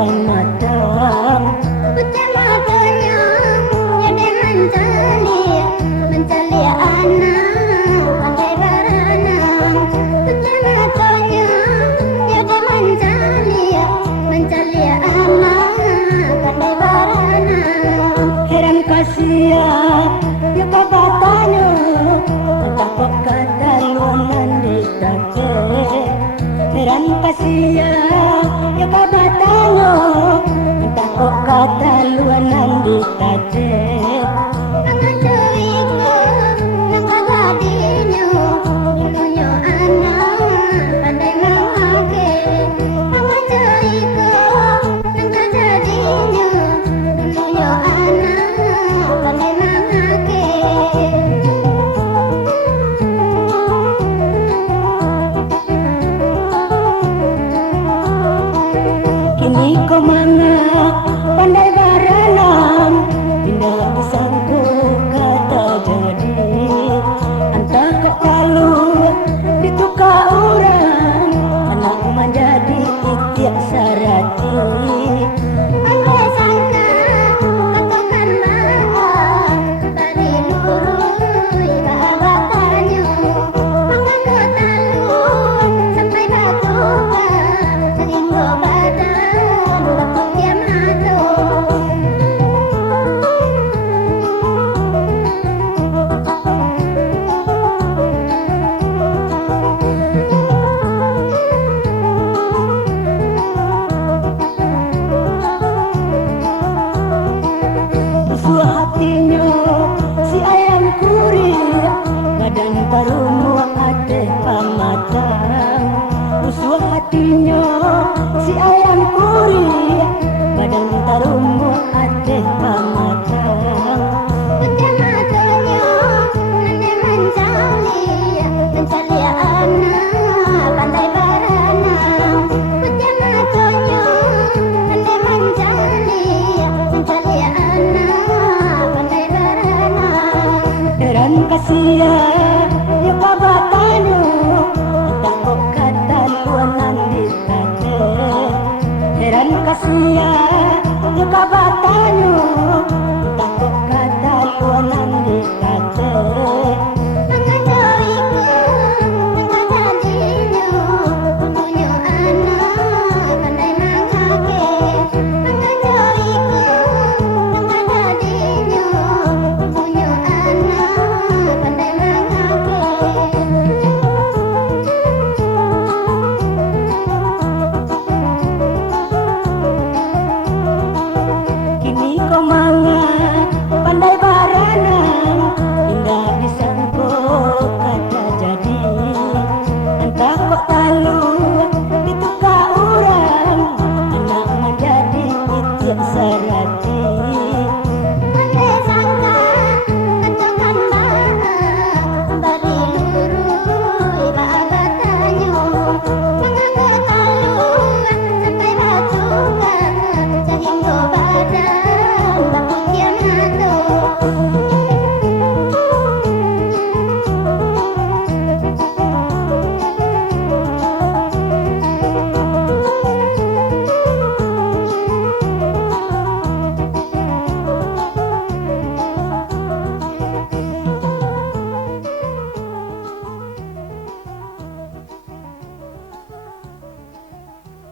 pamatang. Pertama kenyang jadi mencari anak pandai berenang. Pertama kenyang jadi mencari anak pandai berenang. Heran kasia ya kabatanya takut kata luanan di tate. Heran kasia ya kabatanya takut kata luanan di tate. Angan ceriku nang kagadinya dinonyo anak pandai mangake. Angan ceriku nang kagadinya dinonyo anak pandai mangake. Kini kau mana pandai berenang, tidak disangku kata jadi. Entah kau lalu ditukar orang, anak menjadi ikhtiar sarati. Andai sangka kau kan maha dari lurui bahagiannya. Mangga kau sampai batuka sehingga badan bakal dia madu. Suah hatinya si ayam kuri, badan parumu ate pamatang. Suah hatinya si ayam kuri, badan parumu ate pamatang. Pertama kenyang nane mencari anak pandai berenang. Pertama kenyang nane mencari anak pandai berenang. Heran kasia ya kabatanya takut kata luanan di tate. Heran kasia ya kabatanya takut kata luanan di tate. Angan ceriku nang kagadinya dinonyo anak pandai mangake. Angan ceriku nang kagadinya dinonyo anak pandai mangake. Kini kau